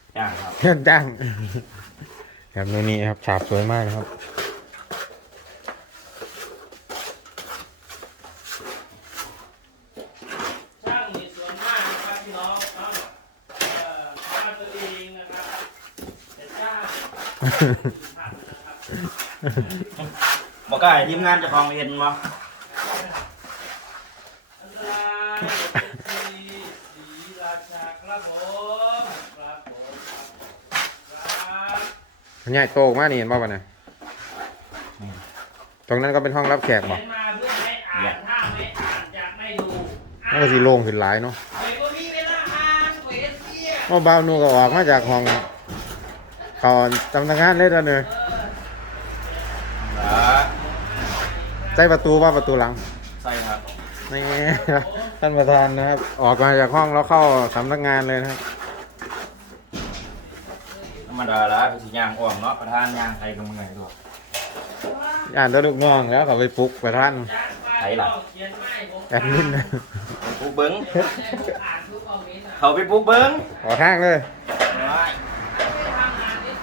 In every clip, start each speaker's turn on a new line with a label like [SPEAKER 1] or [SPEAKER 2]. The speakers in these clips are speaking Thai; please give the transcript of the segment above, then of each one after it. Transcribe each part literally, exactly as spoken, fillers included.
[SPEAKER 1] จ้างครับ
[SPEAKER 2] เพื่อนจ้างครับเมนูนี้ครับฉาบสวยมากนะครับ
[SPEAKER 3] ช่างมีส่วนมากนะครับพี่น้องต้องเอ่อทำตัวเองนะครับแต่จ้าง
[SPEAKER 1] บอกก็ไอ้ทีมงานเจะคลองเห็นบ่
[SPEAKER 3] อันตรายเป็นสีสีราชาครับผมครับผมครับ
[SPEAKER 2] ใหญ่โตมากนี่เห็นป่าวเนี่ยตรงนั้นก็เป็นห้องรับแขกบ่
[SPEAKER 3] เขียนมาเพื่อให้อ่านถ้าไม่อ่านจะไม่ดู
[SPEAKER 2] น่าจะสีโล่งขึ้นหลายเนาะ
[SPEAKER 3] เฮ้ยบ่มีเวลาอ่านเว้ยเสีย
[SPEAKER 2] ว่าบ่าวนูก็ออกมาจากห้องเขาจำทางงานเลยตอนนี้
[SPEAKER 1] อ่า
[SPEAKER 2] ใส่ประตูว่าประตูหลัง
[SPEAKER 1] ใส่ครับ
[SPEAKER 2] นี่ท่านประธานนะครับ ออกมาจากห้องแล้วเข้าสำนักงานเลยนะครับ
[SPEAKER 1] ธรรมดาละคือสิย่างอ่อมเนาะประธานย่างไทยกับมึงไงตัว
[SPEAKER 2] อ่านตัวลูกน้องแล้วเขาไปปลุกประธาน
[SPEAKER 1] ไทยล่ะ
[SPEAKER 3] เขียนไม่ผม
[SPEAKER 2] แอดมินนะ
[SPEAKER 1] ปลูกเบิ้ง
[SPEAKER 3] อ่านทุกคอมเมนต์อ่ะ
[SPEAKER 1] เขาไปปลูกเบิ้ง
[SPEAKER 2] ขอทางเลย
[SPEAKER 1] น้อย
[SPEAKER 3] ไม่ทำงานได้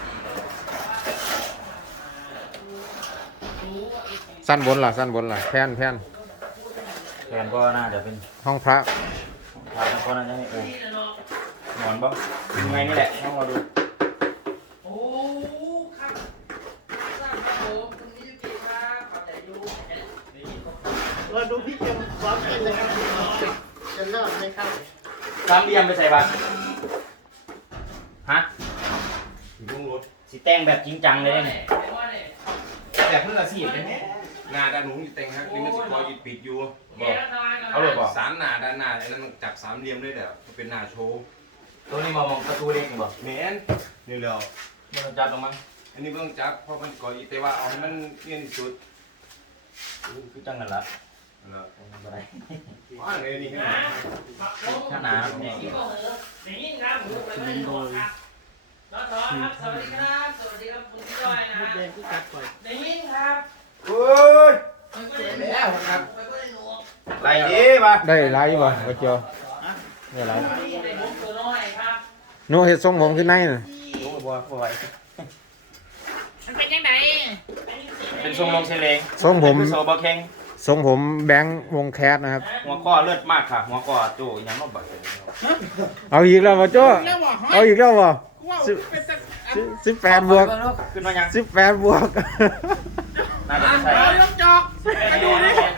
[SPEAKER 3] ดีรู้ว่าไอ้สิ่ง
[SPEAKER 2] สั้นบนล่ะสั้นบนล่ะแพนแพน
[SPEAKER 1] แทนก็น่าจะเป็น
[SPEAKER 2] ห้องพระ
[SPEAKER 1] ทางก็น่าจะให้โอ้
[SPEAKER 3] ที่นะเนาะ
[SPEAKER 1] นอนบ่ยังไงนี่แหละต้องมาดู
[SPEAKER 3] โอ้ครับทราบครับผมตรงนี้อยู่กี่ครับขอแต่อยู่เห็นได้ยินก็
[SPEAKER 4] เราดูพี่เจมส์ซ้อมกินเลยครับจะรอดไหมครับ
[SPEAKER 1] สามเหลี่ยมไปใส่บัตรฮะ
[SPEAKER 5] ลุงรถ
[SPEAKER 1] สิแต่งแบบจริงจังเลยเนี่ย
[SPEAKER 3] ไม่ว่าเนี่ย
[SPEAKER 5] แต่เพิ่งอาชีพเลยแม่หน้าด้านหนูอยู่แต่งฮักนี่มันสิคอยปิดอยู่
[SPEAKER 3] เดี๋ยวทำงานกัน
[SPEAKER 1] เอาเลยบ่
[SPEAKER 5] สามหน้าด้านหน้าไอ้นั่นมันจับสามเหลี่ยมเลยเดี๋ยวมันเป็นหน้าโชว์
[SPEAKER 1] ตัวนี้มามองประตูเด็กนี่บ่
[SPEAKER 5] แมนนี่แหล้ว
[SPEAKER 1] มันต้องจับลงมั้ง
[SPEAKER 5] อันนี้เพิ่งจับเพราะมันก่ออีแต่ว่าเอาให้มันเนียนที่สุด
[SPEAKER 1] คือจังกันละ
[SPEAKER 5] นะ
[SPEAKER 1] บ่ได้
[SPEAKER 5] ว่าไงนี่
[SPEAKER 3] นะปักลง
[SPEAKER 1] ขนาด
[SPEAKER 3] อย่างนี้ก็โหอย่างนี้ครับหูไปไม่หมดครับน้องทอครับสวัสดีครับ สวัสดีครับคุณพี่ด้อยนะ
[SPEAKER 4] พูด
[SPEAKER 3] ฮะ
[SPEAKER 4] เดนที่กัดปล่อย
[SPEAKER 3] ได้ยินครับ
[SPEAKER 5] โอ้ย
[SPEAKER 3] ไปก็ได้หนวกครับไปก็ได้หนวก
[SPEAKER 5] ไหลดีป่ะ
[SPEAKER 2] ได้ไลฟ์บ่ไปเจอได้ไลฟ์
[SPEAKER 3] นี่ได้ผมตัวน้อยครับ
[SPEAKER 2] โน้เห็ดทรงผมขึ้นในน่ะ
[SPEAKER 1] รู้บ่บ่ไหว
[SPEAKER 3] มันเป็นยังไง
[SPEAKER 1] เป็นทรงลงเชลง
[SPEAKER 2] ทรงผม
[SPEAKER 1] เป็นโซบะเค็ง
[SPEAKER 2] ทรงผมแบงค์วงแคสนะครับ
[SPEAKER 1] หัวข้อเลือดมากค่ะหัวข้อโจยังมาบัดเลย
[SPEAKER 2] เอาอีกแล้วบ่โจ้
[SPEAKER 4] แล้วบอก
[SPEAKER 2] เอาอีกแล้วบ่
[SPEAKER 4] ว่าเป็นตะ
[SPEAKER 2] สิสิบแปดบวก
[SPEAKER 1] ขึ้นมายัง
[SPEAKER 2] สิบแปดบวก
[SPEAKER 1] น่าจะใช่
[SPEAKER 4] เอายกจอกไปดูดิ
[SPEAKER 1] นี่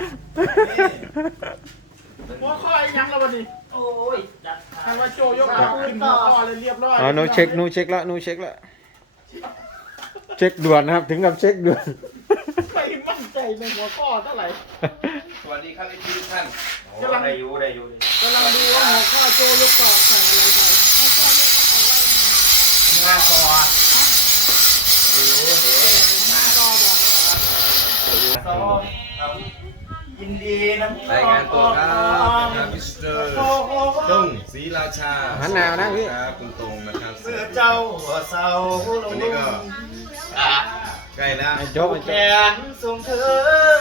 [SPEAKER 4] หัวข้อยังแล้ววันนี้
[SPEAKER 3] โอ้ยจัด
[SPEAKER 4] ทางว่าโจยกจอกขึ้นหัวข้อเลยเรียบร้อย
[SPEAKER 2] อ๋อหนูเช็คหนูเช็คแล้วหนูเช็คแล้วเช็คด่วนนะครับถึงกับเช็คด่วน
[SPEAKER 4] ไม่มั่นใจในหัวข้อเท่าไหร่
[SPEAKER 5] สวัสดีครับทุกท่าน
[SPEAKER 1] ได้อยู่ได้อยู่
[SPEAKER 4] กำลังดูว่าหัวข้อโจยกจอกใส่อะไรไปหัวข้อยกจอกว่ายังไง
[SPEAKER 1] หน้าคอ
[SPEAKER 4] ต่อบอก
[SPEAKER 1] ซองยินดีนะ
[SPEAKER 5] รายงานตัวครับนะครับมิสเตอร์ตุ้งศรีราชา
[SPEAKER 2] หันหน้ามานั่งพี่
[SPEAKER 5] ครับคุณตรงนะครับ
[SPEAKER 1] เสื้อเจ้าเศร้าล
[SPEAKER 5] วัน
[SPEAKER 1] ง
[SPEAKER 5] นี้ก็ใกล้แล้ว
[SPEAKER 2] ไอ้โจ๊กไอ้
[SPEAKER 1] แข
[SPEAKER 2] โจ๊ก
[SPEAKER 1] นส่งเธอ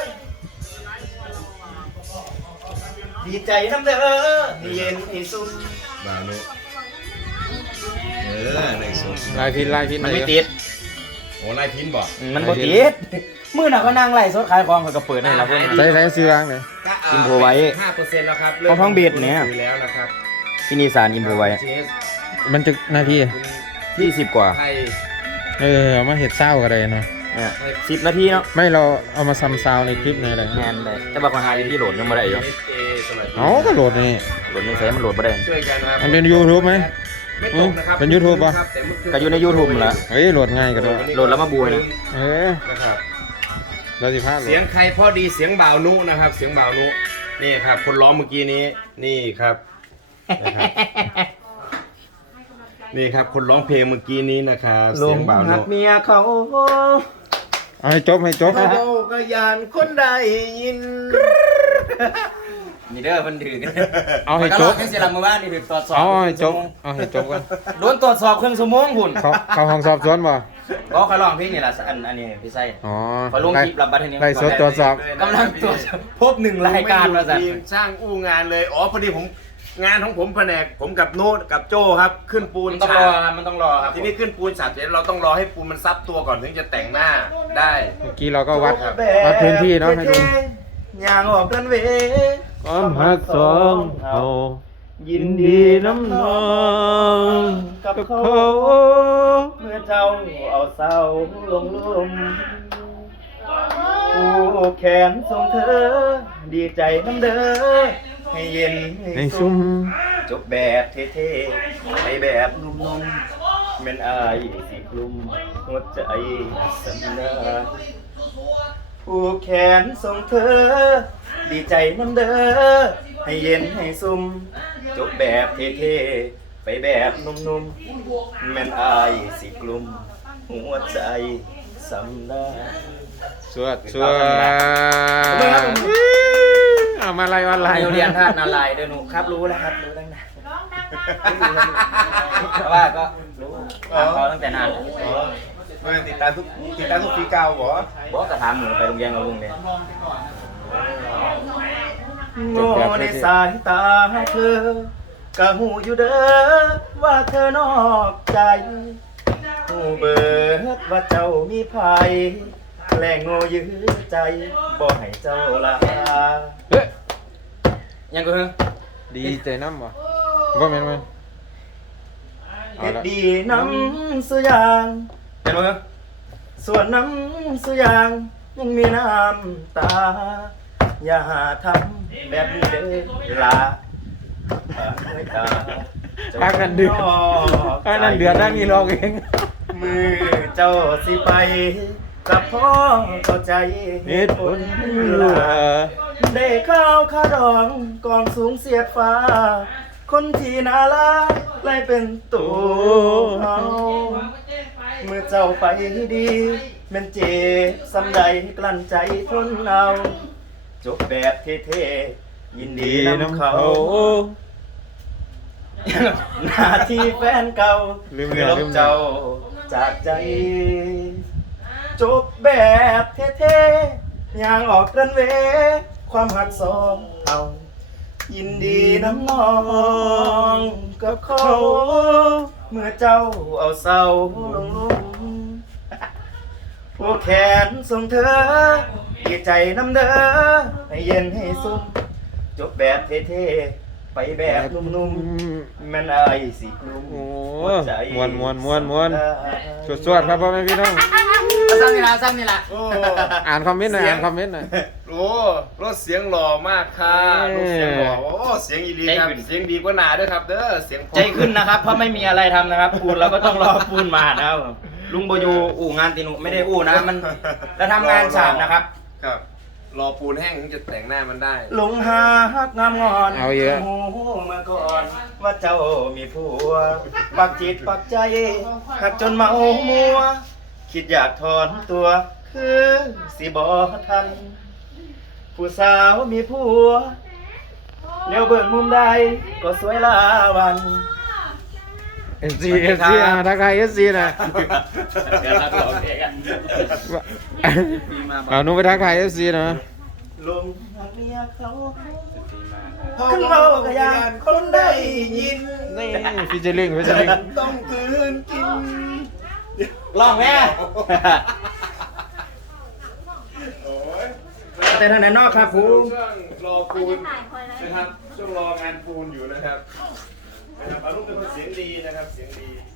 [SPEAKER 1] ดีใจน้ำเด้อเย็นที่สุด
[SPEAKER 5] บานุเออในสุด
[SPEAKER 2] ลายพินลายพิน
[SPEAKER 1] มันไม่ติด
[SPEAKER 5] โอ้ไล่พินบอก
[SPEAKER 1] มันบ่ติดมื้อน่ะก็นั่งไล่สดขายของเขาก็เปิดให้เราเพิ่น
[SPEAKER 2] ใส่ใส่ซื้อวางเลย
[SPEAKER 1] อินโพรไว้
[SPEAKER 5] ห้าเปอร์เซ็นต์แล้วครับ
[SPEAKER 1] ของท้องเบียดเนี่ย
[SPEAKER 5] คุแล้วนะครับ
[SPEAKER 1] ที่นี่สารอินโพรไว้
[SPEAKER 5] เชส
[SPEAKER 2] มันจะนาที
[SPEAKER 1] ที่สิบกว่า
[SPEAKER 5] ไทย
[SPEAKER 2] เออเอามาเห็ดเศร้ากันเลยเนาะ
[SPEAKER 1] เนี่ยสิบนาทีเนาะ
[SPEAKER 2] ไม่เราเอามาซัมซาวในคลิปในอะไร
[SPEAKER 1] แมนได้แต่บางคนหาอยู่ที่โหลดยังไม่ได้อยู่
[SPEAKER 5] เอสเอสวัสดี
[SPEAKER 2] เอาก็โหลดนี่
[SPEAKER 1] โหลดไม่ใช่มันโหลดไม่ได้
[SPEAKER 5] ช่วยกันนะครับ
[SPEAKER 2] มันเป็น YouTube ไหม
[SPEAKER 5] ไม่ตกนะครับ
[SPEAKER 2] เป็น YouTube ปะ
[SPEAKER 5] ครับแต่เมื่คื
[SPEAKER 1] ก็อยู่ใน YouTube นั่นแหละ
[SPEAKER 2] เฮ้ยโหลดง่ายกันด้วย
[SPEAKER 1] โหลดแล้วมาบูนะ
[SPEAKER 2] เออ
[SPEAKER 5] นะครับ
[SPEAKER 2] เราสิพาโหล
[SPEAKER 5] เสีย
[SPEAKER 2] ด
[SPEAKER 5] งใครพ่อดีเสียงบ่าวนุนะครับ เสียงบ่าวนุนี่ครับ คนร้องเมื่อกี้นี้นี่ครับนะครับ นี่ครับคนร้องเพลงเมื่อกี้นี้นะครับ
[SPEAKER 1] ล
[SPEAKER 5] เสีย
[SPEAKER 1] ง
[SPEAKER 5] งบ่าว
[SPEAKER 1] หั
[SPEAKER 5] นุ
[SPEAKER 1] กเมียเขา
[SPEAKER 2] เอาให้จบให้จบ
[SPEAKER 5] เขาก็ยานคนได้ยิน
[SPEAKER 1] นี่เด้อมันถือกัน
[SPEAKER 2] เอาให้จบ
[SPEAKER 1] ให้เสียหลังมือบ้านนี่ถือตรวจสอบ
[SPEAKER 2] เอาให้จบเอาให้จบกัน
[SPEAKER 1] โดนตรวจสอบครึ่งชั่วโมงหุ่น
[SPEAKER 2] เขาเขาห้องสอบสวนบ่
[SPEAKER 1] ก็เขาลองเพลงนี่แหละอันอันนี้พี่ไส้
[SPEAKER 2] อ๋อ
[SPEAKER 1] เขาลงคลิปรับบัตรนี้
[SPEAKER 2] ไล่สดตรวจสอบ
[SPEAKER 1] กำลังตรวจพบหนึ่งรายการมาสั่น
[SPEAKER 5] ทีมสร้างอู้งานเลยอ๋อพอดีผมงานของผมแผนกผมกับโน้ตกับโจครับ ขึ้นปูน
[SPEAKER 3] มันต้องร
[SPEAKER 5] ฉา
[SPEAKER 3] อบ ครับมันต้องรอครับ
[SPEAKER 5] ทีนี้ขึ้นปูนฉาบเสร็จเราต้องรอให้ปูนมันซับตัวก่อนถึงจะแต่งหน้าได้
[SPEAKER 2] เมื่อกี้เราก็วัด
[SPEAKER 1] แบบ
[SPEAKER 2] วัดพื้นที่เนาะให้ดู
[SPEAKER 1] อย่างออกกันเว
[SPEAKER 2] ความหักสองเฮายินดีน้ำนองกับเขา
[SPEAKER 1] เมื่อเจ้าเอาเศร้าลงลุ่มผู้แขนทรงเธอ ดีใจน้ำเด้อให้เย็น
[SPEAKER 2] ใน
[SPEAKER 1] ให้
[SPEAKER 2] ซุ่
[SPEAKER 1] สุ่
[SPEAKER 2] ม
[SPEAKER 1] มจบแบบเท่ๆไปแบบนุ่มๆเป็นอายสิกลุ่มหัวใจสัญญาผู้แขนทรงเธอ ดีใจน้ำเด้อให้เย็นให้ซุ่มจบแบบเท่ๆไปแบบนุ่มๆแม่นอายสิกลุ่มหัวใจสำนัก
[SPEAKER 2] สวดสวดเอามาอะไรมาอะไร
[SPEAKER 3] เรียนท่านนาลายด้วยหนู
[SPEAKER 1] ครับรู้แล้วครับรู้ตั้งนาน
[SPEAKER 3] แต่ว่าก็รู้ถามเขาตั้งแต่นานแล้ว
[SPEAKER 5] อ๋อมาติดตามทุกติดตามทุกปีเก่าบ่
[SPEAKER 3] บอกกระถามหนูไปโรงเรียนกับลุงเนี่ย
[SPEAKER 1] โง่ในสายตาเธอกะหูอยู่เด้อว่าเธอนอกใจหูเบิดว่าเจ้ามีภัยแกล้งโง่ยื้อใจบ่ให้เจ้าลา
[SPEAKER 2] เฮ้ย
[SPEAKER 3] ยังก็คือ
[SPEAKER 2] ดีใจน้ำวะว่าแม่นแม่นเอา
[SPEAKER 1] เฮ็ด
[SPEAKER 2] ละ
[SPEAKER 1] ดีน้ำสุยาง
[SPEAKER 3] เป็นมั้ง
[SPEAKER 1] ส่วนน้ำสุยางยังมีน้ำตา อย่าหาทำแบบนี้เด้อลาตาไม่ตา
[SPEAKER 2] พักกันเดือดพักนั้นเดือดนั่นนี่ลองเอง
[SPEAKER 1] มือเจ้าสิไปกับพ่อเข้าใจ
[SPEAKER 2] เหตุผลเหลือ
[SPEAKER 1] ได้ข้าวข้าดองกองสูงเสียดฟ้า คนที่น่ารักเลยเป็นตัวเฮาเมื่อเจ้าไปดีแมันเจ็บสำใดกลั้นใจทนเอาจบแบบเท่ๆยินดี
[SPEAKER 2] ดี
[SPEAKER 1] นำ
[SPEAKER 2] น้ำ
[SPEAKER 1] เขา
[SPEAKER 2] เขา
[SPEAKER 1] หน้าที่แฟนเก่า
[SPEAKER 2] ลืม
[SPEAKER 1] คื
[SPEAKER 2] เนื้
[SPEAKER 1] อ
[SPEAKER 2] อ
[SPEAKER 1] ล
[SPEAKER 2] ลื
[SPEAKER 1] บ
[SPEAKER 2] มเนื้อ
[SPEAKER 1] เจ้าจากใจ จบแบบเท่ๆอย่างออกกันเว ความหักสองเอายินดีน้ำนองกับเขา เมื่อเจ้าเอาเศร้าลงลุมผู้แขนส่งเธอ ดีใจน้ำเด้อให้เย็นให้ซุ่มจบแบบเท่ๆ ไปแบบนุ่มๆ แม่นอายสิกลุ่ม
[SPEAKER 2] โอ้
[SPEAKER 1] หัวใจ
[SPEAKER 2] มวนมวนมวนมวนสวดสวดครับพ่อแม่พี่น้อง
[SPEAKER 3] ซ้ำนี่ละซ้ำนี่ละ
[SPEAKER 5] โอ้
[SPEAKER 2] อ่านคอมเมนต์หน่อยอ่านคอมเมนต์หน่อย
[SPEAKER 5] โอ้รถเสียงหล่อมากค่ะรถเสียงหล่อโอ้เสียงอีดีครับเสียงดีกว่าหนาด้วยครับ เด้อเสียงเพราะ
[SPEAKER 3] ใจขึ้นนะครับ เพราะไม่มีอะไรทำนะครับ ปูนเราก็ต้องรอปูนมานะครับลุงโบอยูอู่งานตินุไม่ได้อู่นะมันเราทำงานฉาบนะครับ
[SPEAKER 5] ครับ รอปูนแห้งถึงจะแต่งหน้ามันได้
[SPEAKER 1] หลงหาฮักงามงอน
[SPEAKER 2] เอาเยอะ
[SPEAKER 1] หูมาก่อน ว่าเจ้ามีผัว ปักจิตปักใจหักจนเมามัว คิดอยากถอนตัว คือสิบอทัน ผู้สาวมีผัวเลี้ยวเบิ่งมุมใดก็สวยลาวัน
[SPEAKER 2] เอสซีเอสซีอ่ะทักทายเอสซีนะ
[SPEAKER 3] เดี๋ยวรับรองเองอะ
[SPEAKER 2] เอาหนูไปทักทายเอสซีนะ
[SPEAKER 1] ลงหักเมียเขาขึ้นเขาก็อยากคนได้ยิน
[SPEAKER 2] นี่ฟิชเชอร์ลิงฟิชเชอร์ลิง
[SPEAKER 5] ต้องคืนกิน
[SPEAKER 3] ลองแม่
[SPEAKER 5] โอ้ย
[SPEAKER 1] แต่ทางไหนนอกครับผ
[SPEAKER 5] ช่
[SPEAKER 1] ม
[SPEAKER 5] วงรอปูนนะครับช่วงรองานปูนอยู่นะครับนะครับอารมณ์เป็นคนเสียงดีนะครับเสียงดี